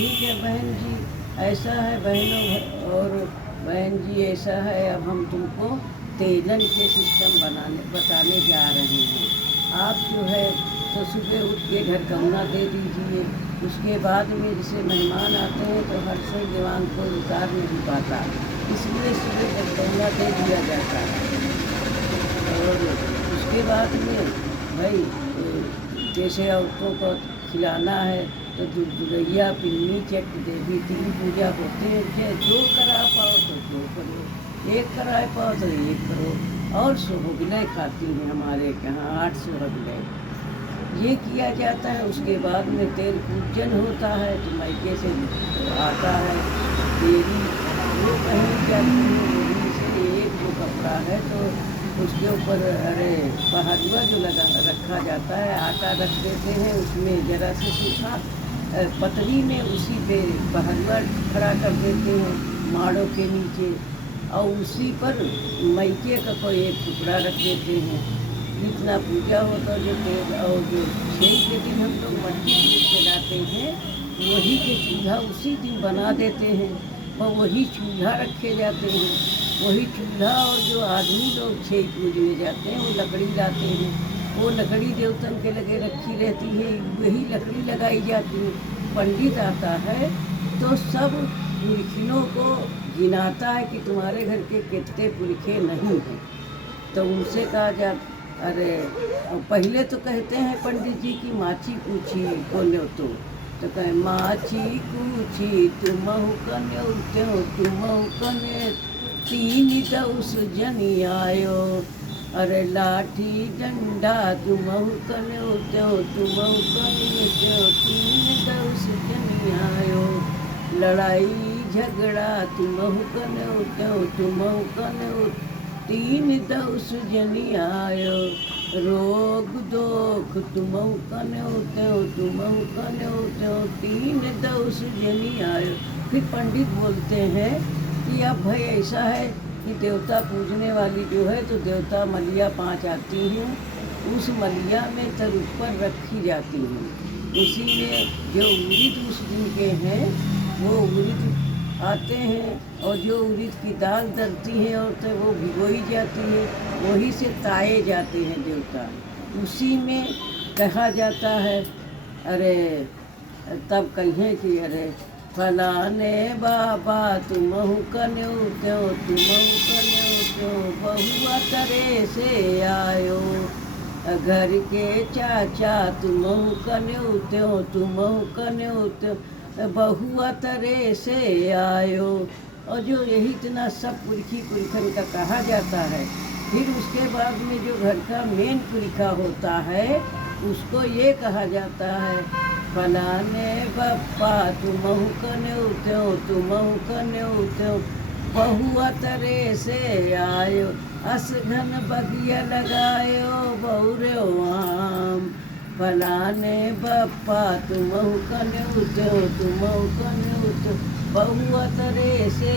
ठीक है बहन जी, ऐसा है बहनों और बहन जी ऐसा है, अब हम तुमको तेलन के सिस्टम बताने जा रहे हैं। आप जो है तो सुबह उठ के घर कौना दे दीजिए। उसके बाद में जैसे मेहमान आते हैं तो हर से दीवान को उतार नहीं पाता, इसलिए सुबह घर कौना दे दिया जाता है। और उसके बाद में भाई जैसे औरतों को खिलाना है तो दुरैया पिन्नी चक देवी 3 पूजा होते हैं। चाहे 2 करा पाओ तो 2 करो, 1 करा पाओ तो 1 करो। और सुहागने खाती हैं हमारे यहाँ 8 सुहागने, ये किया जाता है। उसके बाद में तेल पूजन होता है तो मायके से आता है देवी, वो पहनी जाती है। देवी से एक जो कपड़ा है तो उसके ऊपर अरे पहलुआ जो लगा रखा जाता है, आटा रख देते हैं उसमें जरा से सूखा पतली में, उसी पे पहलुआ खड़ा कर देते हैं माड़ों के नीचे, और उसी पर मैके का कोई एक टुकड़ा रख देते हैं। जितना पूजा होता जो तेल और जो छेई के दिन हम लोग मट्टी जलाते हैं, वही के चूल्हा उसी दिन बना देते हैं और वही चूल्हा रखे जाते हैं। वही चूल्हा और जो आदमी लोग छेई पूजने जाते हैं वो लकड़ी लाते हैं, वो लकड़ी देवतन के लगे रखी रहती है, वही लकड़ी लगाई जाती है। पंडित आता है तो सब पुरखिनों को गिनाता है कि तुम्हारे घर के कितने पुरखे नहीं हैं, तो उनसे कहा जा अरे पहले तो कहते हैं पंडित जी की माची पूछी को न्यो तो कहे माची पूछी तुमहु कन्यो त्यों तुमहु कन्या 3 दउस जनी आयो, अरे लाठी डंडा तुमहु कन्यो त्यों तुमहु कन्या त्यों 3 दउस जनी आयो, लड़ाई झगड़ा तुमहु कन्यो त्यों तुमहु कन्यो 3 दउस जनी आयो, रोग दोख तुमहु कन्यो त्यों तुमहु कन्यो त्यों 3 दउस जनी आयो। फिर पंडित बोलते हैं कि अब भाई ऐसा है कि देवता पूजने वाली जो है तो देवता मलिया 5 आती हैं, उस मलिया में तरुपर रखी जाती हैं। उसी में जो उड़द उस दिन के हैं वो उड़द आते हैं, और जो उड़द की दाल डलती है और तो वो भिगोई जाती है, वही से ताए जाते हैं देवता। उसी में कहा जाता है अरे तब कहें कि अरे फलाने बाबा तुमहु कन्यो त्यों तुमहु कन्यो त्यों, बहुआ तरे से आयो, घर के चाचा तुमहु कन्यो त्यों तुमहु कन्यो त्यों, बहुआ तरे से आयो। और जो यही इतना सब पुरखी पुरखन का कहा जाता है। फिर उसके बाद में जो घर का मेन पुरखा होता है उसको ये कहा जाता है फलाने बप्पा तुमहु कन्यो त्यों तुमहु कन्यो त्यों, बहुआ तरे से आयो, असघन बगिया लगायो बहुरे आम, फलाने बप्पा तुमहु कन्यो त्यों तुमहु कन्यो त्यों, बहुआ तरे से